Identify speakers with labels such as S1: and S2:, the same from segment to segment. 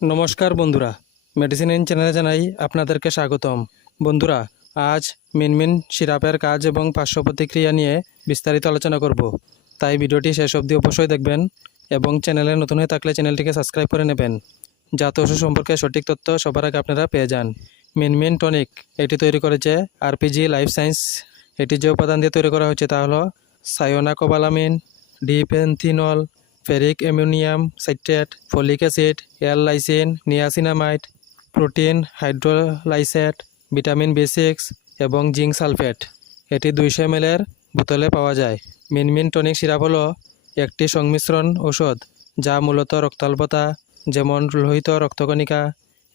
S1: নমস্কার বন্ধুরা। Medicine in চ্যানেলে জানাই আপনাদেরকে স্বাগতম। বন্ধুরা, আজ মিনমিন সিরাপের কাজ এবং পার্শ্ব প্রতিক্রিয়া নিয়ে বিস্তারিত আলোচনা করব। তাই ভিডিওটি শেষ অবধি অবশ্যই দেখবেন এবং চ্যানেলে নতুন হয়ে থাকলে চ্যানেলটিকে সাবস্ক্রাইব করে নেবেন। যাতে ওষুধ সম্পর্কে সঠিক তথ্য সবার আগে আপনারা পেয়ে যান। মিনমিন টনিক এটি তৈরি করেছে আরপিজি লাইফ সায়েন্স এটি যে উপাদান দিয়ে তৈরি করা হয়েছে তা হলো cyanocobalamin d panthenol ferric, ammonium, citrate, folic acid L lysine niacinamide, protein, hydrolysate, vitamin B six এবং জিঙ্ক সালফেট। এটি দুইশো এম বোতলে পাওয়া যায়। মিনমিন টনিক সিরাপ হলো একটি সংমিশ্রণ ঔষধ যা মূলত রক্তাল্পতা, যেমন লোহিত রক্তকণিকা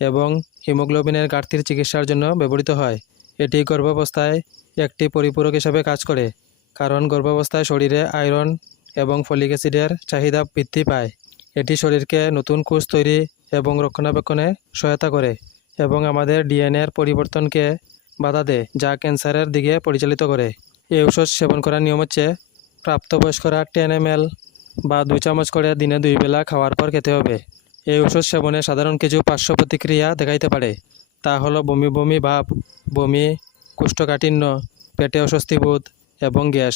S1: এবং হিমোগ্লোবিনের ঘাটতির চিকিৎসার জন্য ব্যবহৃত হয়। এটি গর্ভাবস্থায় একটি পরিপূরক হিসাবে কাজ করে, কারণ গর্ভাবস্থায় শরীরে আয়রন এবং ফলিক অ্যাসিডের চাহিদা বৃদ্ধি পায়। এটি শরীরকে নতুন কোষ তৈরি এবং রক্ষণাবেক্ষণে সহায়তা করে এবং আমাদের ডিএনএর পরিবর্তনকে বাধা দেয়, যা ক্যান্সারের দিকে পরিচালিত করে। এই ঔষধ সেবন করার নিয়ম হচ্ছে, প্রাপ্তবয়স্করা টেন এম বা দুই চামচ করে দিনে দুই বেলা খাওয়ার পর খেতে হবে। এই ওষুধ সেবনে সাধারণ কিছু পার্শ্ব প্রতিক্রিয়া দেখাইতে পারে, তা হলো বমি বমি ভাব, বমি, কোষ্ঠকাঠিন্য, পেটে অস্বস্তিবোধ এবং গ্যাস।